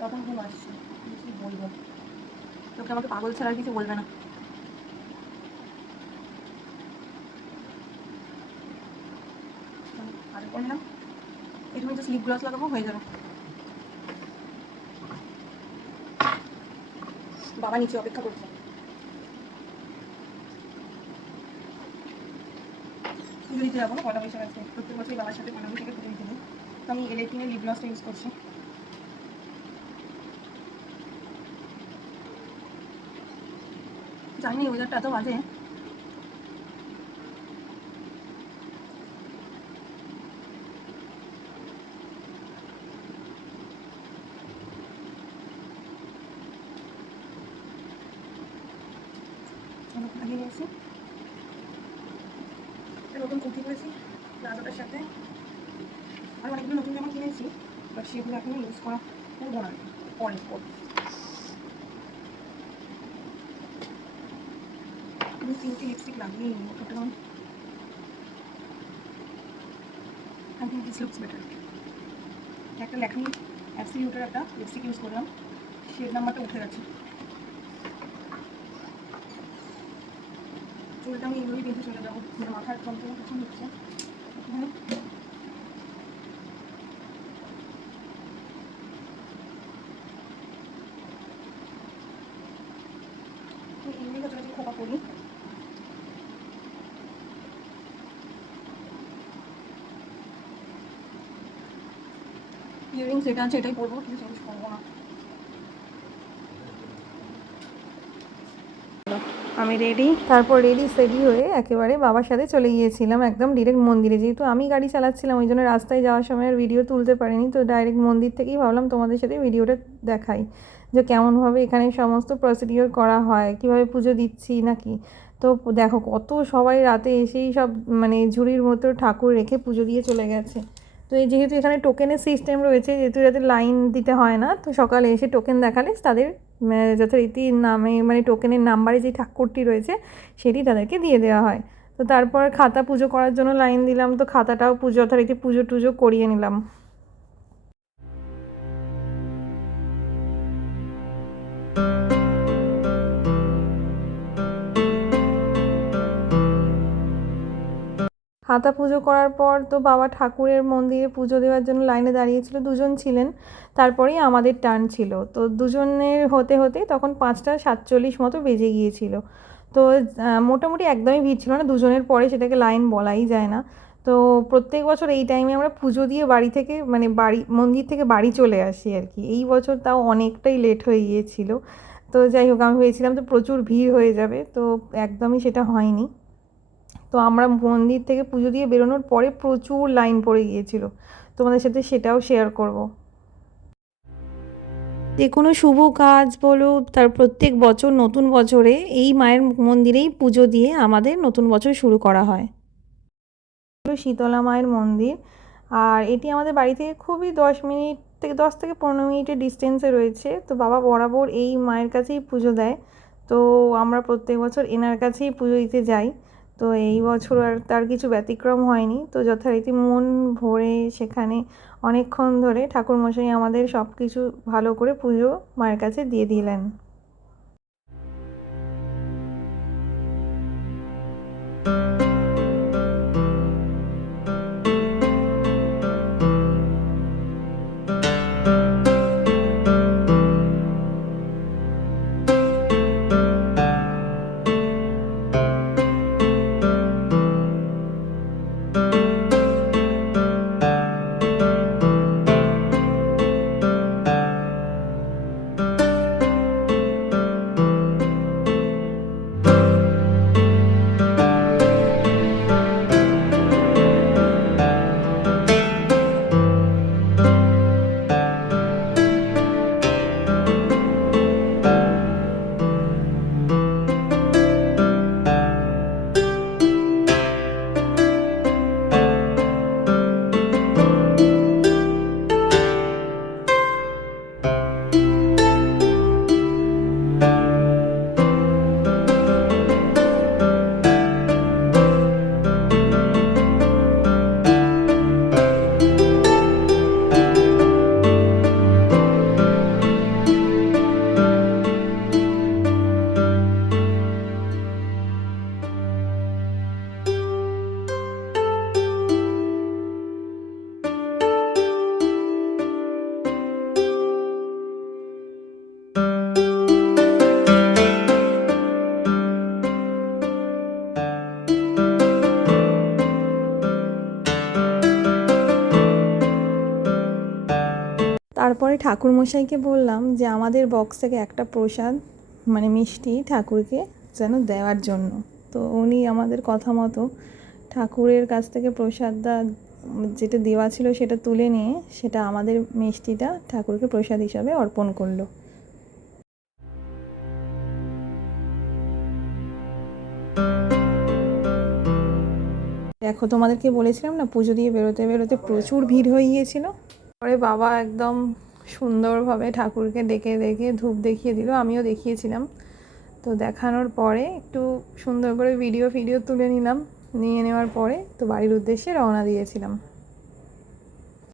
তখন ঘুম আসছে। কি বলব লোকে আমাকে পাগল ছাড়া কিছু বলবে না। আর নিলাম এরকম জাস্ট লিপ গ্লস লাগাবো, হয়ে যাবে। বাবা নিচে অপেক্ষা করছে। পুজো দিতে যাব না পয়লা বৈশাখ আছে। প্রত্যেক বছরই বাবার সাথে পয়লা বৈশাখে পুজো দিতে আমি এলেটিনের লিপ গ্লসটা ইউজ করছি। জানি ওয়েদারটা এত বাজে। করেছি সাথে। আর অনেকগুলো নতুন জামা কিনেছি বাট সেগুলো এখনও ইউজ করা করব না। পরে পরে। আমি তিনটে লিপস্টিক লাগিয়ে নিই ওটা I think this looks better একটা ল্যাকমি অ্যাবসিলিউটের একটা লিপস্টিক ইউজ করলাম শেড নাম্বারটা উঠে গেছে। চুলটা আমি এইভাবেই বেঁধে চলে যাব মানে মাথার যন্ত্রণা কিছু হচ্ছে একটুখানি আমি এমনি কাছাকাছি খোপা করি ইয়ারিংস যেটা আছে এটাই পরবো কিছু চেঞ্জ করব না। আমি রেডি তারপর রেডি সেডি হয়ে একেবারে বাবার সাথে চলে গিয়েছিলাম একদম ডিরেক্ট মন্দিরে। যেহেতু আমি গাড়ি চালাচ্ছিলাম, ওই জন্য রাস্তায় যাওয়ার সময় ভিডিও তুলতে পারিনি। তো ডাইরেক্ট মন্দির থেকেই ভাবলাম তোমাদের সাথে ভিডিওটা দেখাই, যে কেমনভাবে এখানে সমস্ত প্রসিডিওর করা হয়, কীভাবে পুজো দিচ্ছি নাকি। তো দেখো, কত সবাই রাতে এসেই সব মানে ঝুড়ির মতো ঠাকুর রেখে পুজো দিয়ে চলে গেছে। তো এই যেহেতু এখানে টোকেনের সিস্টেম রয়েছে, যেহেতু যাতে লাইন দিতে হয় না, তো সকালে এসে টোকেন দেখালে তাদের যথারীতি নামে মানে টোকেনের নাম্বারে যে ঠাকুরটি রয়েছে, সেটি তাদেরকে দিয়ে দেওয়া হয়। তো তারপর খাতা পুজো করার জন্য লাইন দিলাম, তো খাতাটাও পুজো, যথারীতি পুজো টুজো করিয়ে নিলাম। হাতা পুজো করার পর তো বাবা ঠাকুরের মন্দিরে পুজো দেওয়ার জন্য লাইনে দাঁড়িয়েছিল, দুজন ছিলেন। তারপরেই আমাদের টার্ন ছিল। তো দুজনের হতে হতে তখন পাঁচটা সাতচল্লিশ মতো বেজে গিয়েছিল। তো মোটামুটি একদমই ভিড় ছিল না, দুজনের পরে সেটাকে লাইন বলাই যায় না। তো প্রত্যেক বছর এই টাইমে আমরা পুজো দিয়ে বাড়ি থেকে মানে বাড়ি, মন্দির থেকে বাড়ি চলে আসি আর কি। এই বছর তাও অনেকটাই লেট হয়ে গিয়েছিল। তো যাই হোক, আমি ভেবেছিলাম তো প্রচুর ভিড় হয়ে যাবে। তো একদমই সেটা হয়নি। তো আমরা মন্দির থেকে পুজো দিয়ে বেরোনোর পরে প্রচুর লাইন পড়ে গিয়েছিল। তোমাদের সাথে সেটাও শেয়ার করব। যে কোনো শুভ কাজ বলো তার প্রত্যেক বছর নতুন বছরে এই মায়ের মন্দিরেই পুজো দিয়ে আমাদের নতুন বছর শুরু করা হয়। হলো শীতলা মায়ের মন্দির আর এটি আমাদের বাড়ি থেকে খুবই দশ মিনিট থেকে দশ থেকে পনেরো মিনিটের ডিস্টেন্সে রয়েছে। তো বাবা বরাবর এই মায়ের কাছেই পুজো দেয়। তো আমরা প্রত্যেক বছর এনার কাছেই পুজো দিতে যাই। তো এই বছর আর তার কিছু ব্যতিক্রম হয়নি। তো যথারীতি মন ভরে সেখানে অনেকক্ষণ ধরে ঠাকুরমশাই আমাদের সব কিছু ভালো করে পুজো মায়ের কাছে দিয়ে দিলেন। ঠাকুরমশাইকে বললাম যে আমাদের বক্স থেকে একটা প্রসাদ মানে মিষ্টি ঠাকুরকে যেন দেওয়ার জন্য। তো উনি আমাদের কথা মতো ঠাকুরের কাছ থেকে প্রসাদটা, যেটা দেওয়া ছিল সেটা তুলে নিয়ে সেটা আমাদের মিষ্টিটা ঠাকুরকে প্রসাদ হিসাবে অর্পণ করল। দেখো, তোমাদেরকে বলেছিলাম না, পুজো দিয়ে বেরোতে বেরোতে প্রচুর ভিড় হয়ে গিয়েছিল। পরে বাবা একদম সুন্দরভাবে ঠাকুরকে ডেকে ডেকে ধূপ দেখিয়ে দিল, আমিও দেখিয়েছিলাম। তো দেখানোর পরে একটু সুন্দর করে ভিডিও ফিডিও তুলে নিলাম। নিয়ে নেওয়ার পরে তো বাড়ির উদ্দেশ্যে রওনা দিয়েছিলাম।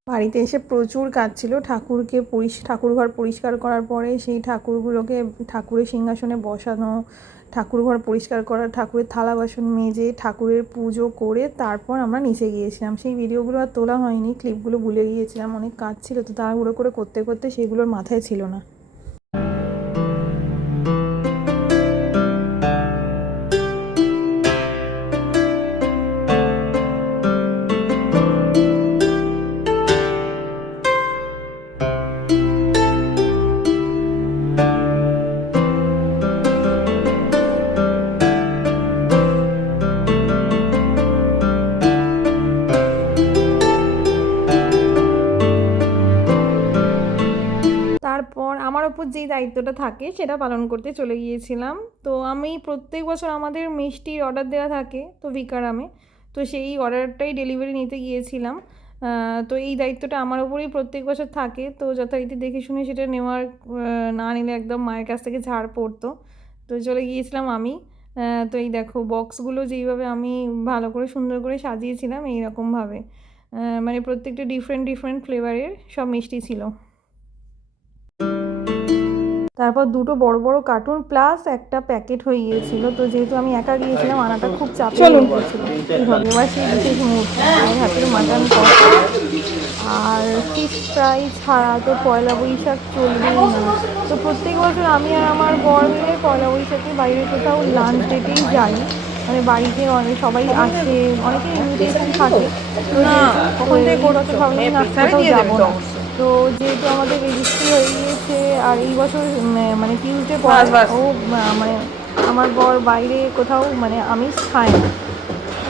বাড়িতে এসে প্রচুর কাজ ছিল ঠাকুরকে পরিষ, ঠাকুরঘর পরিষ্কার করার পরে সেই ঠাকুরগুলোকে ঠাকুরের সিংহাসনে বসানো, ঠাকুরঘর পরিষ্কার করা, ঠাকুরের থালা বাসন মেজে ঠাকুরের পুজো করে তারপর আমরা নিচে গিয়েছিলাম। সেই ভিডিওগুলো আর তোলা হয়নি, ক্লিপগুলো ভুলে গিয়েছিলাম, অনেক কাজ ছিল তো তাড়াহুড়ো করে করতে করতে সেগুলোর মাথায় ছিল না। যেই দায়িত্বটা থাকে সেটা পালন করতে চলে গিয়েছিলাম। তো আমি প্রত্যেক বছর আমাদের মিষ্টির অর্ডার দেওয়া থাকে, তো বিকারামে তো সেই অর্ডারটাই ডেলিভারি নিতে গিয়েছিলাম। তো এই দায়িত্বটা আমার ওপরেই প্রত্যেক বছর থাকে। তো যথারীতি দেখে শুনে সেটা নেওয়ার না নিলে একদম মায়ের কাছ থেকে ঝাড় পড়তো। তো চলে গিয়েছিলাম আমি। তো এই দেখো বক্সগুলো যেইভাবে আমি ভালো করে সুন্দর করে সাজিয়েছিলাম, এইরকমভাবে। মানে প্রত্যেকটা ডিফারেন্ট ডিফারেন্ট ফ্লেভারের সব মিষ্টি ছিল। তারপর দুটো বড় বড় কার্টুন প্লাস একটা প্যাকেট হয়ে গিয়েছিল। তো যেহেতু আমি একা গিয়েছিলাম আনাটা খুব চাপ গিয়েছিল। এবার সেই বিশেষ মুহূর্তে মায়ের হাতের মাটন কষা আর ফিশ ফ্রাই ছাড়া তো পয়লা বৈশাখ চলবেই না। তো প্রত্যেক বছর আমি আর আমার বর মিলে পয়লা বৈশাখে বাইরে কোথাও লাঞ্চ ডেটেই যাই। মানে বাড়িতে অনেক সবাই আসে অনেকে ইনভিটেশন থাকে। তো না, কখন থেকে এই ভাবলাম না কোথাও যাব না। তো যেহেতু আমাদের রেজিস্ট্রি হয়ে গিয়েছে আর এই বছর মানে টিউসডে পর। ও মানে আমার বর বাইরে কোথাও মানে আমিষ খায় না।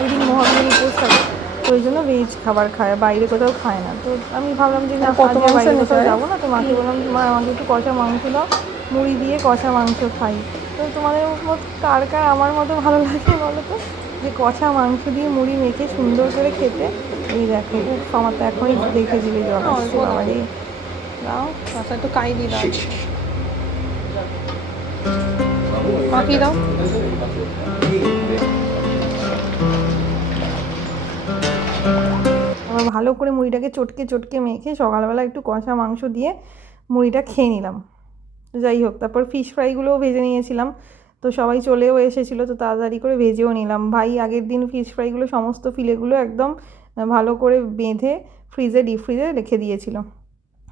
ওই দিন মহাবীর উপোস থাকে তো ওই জন্য ভেজ খাবার খায় বাইরে কোথাও খায় না। তো আমি ভাবলাম যে না কত আজকে বাইরে কোথাও যাব না তো মাকে বললাম মা আমাকে একটু কষা মাংস দাও মুড়ি দিয়ে কষা মাংস খাই। তো তোমাদের মতো কার কার আমার মতো ভালো লাগে বলো তো? যে কষা মাংস দিয়ে মুড়ি মেখে সুন্দর করে খেতে এই দেখো আমার তো এখনই দেখে দিলে জল আসছে বাবা দাও আচ্ছা একটু কাই দিয়ে দাও মাখিয়ে দাও আবার ভালো করে মুড়িটাকে চটকে চটকে মেখে সকালবেলা একটু কষা মাংস দিয়ে মুড়িটা খেয়ে নিলাম। তো যাই হোক তারপর ফিশ ফ্রাইগুলোও ভেজে নিয়েছিলাম। তো সবাই চলেও এসেছিল তো তাড়াতাড়ি করে ভেজেও নিলাম। ভাই আগের দিন ফিশ ফ্রাইগুলো সমস্ত ফিলেগুলো একদম ভালো করে বেঁধে ফ্রিজে ডিপ ফ্রিজে রেখে দিয়েছিল।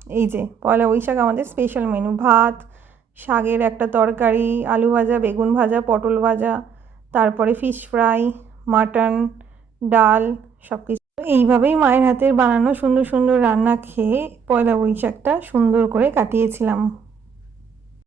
এই যে, পয়লা বৈশাখ আমাদের স্পেশাল মেনু ভাত, শাকের একটা তরকারি, আলু ভাজা, বেগুন ভাজা, পটল ভাজা, তারপরে ফিশ ফ্রাই মাটন ডাল সব কিছু এইভাবেই মায়ের হাতের বানানো সুন্দর সুন্দর রান্না খেয়ে পয়লা বৈশাখটা সুন্দর করে কাটিয়েছিলাম।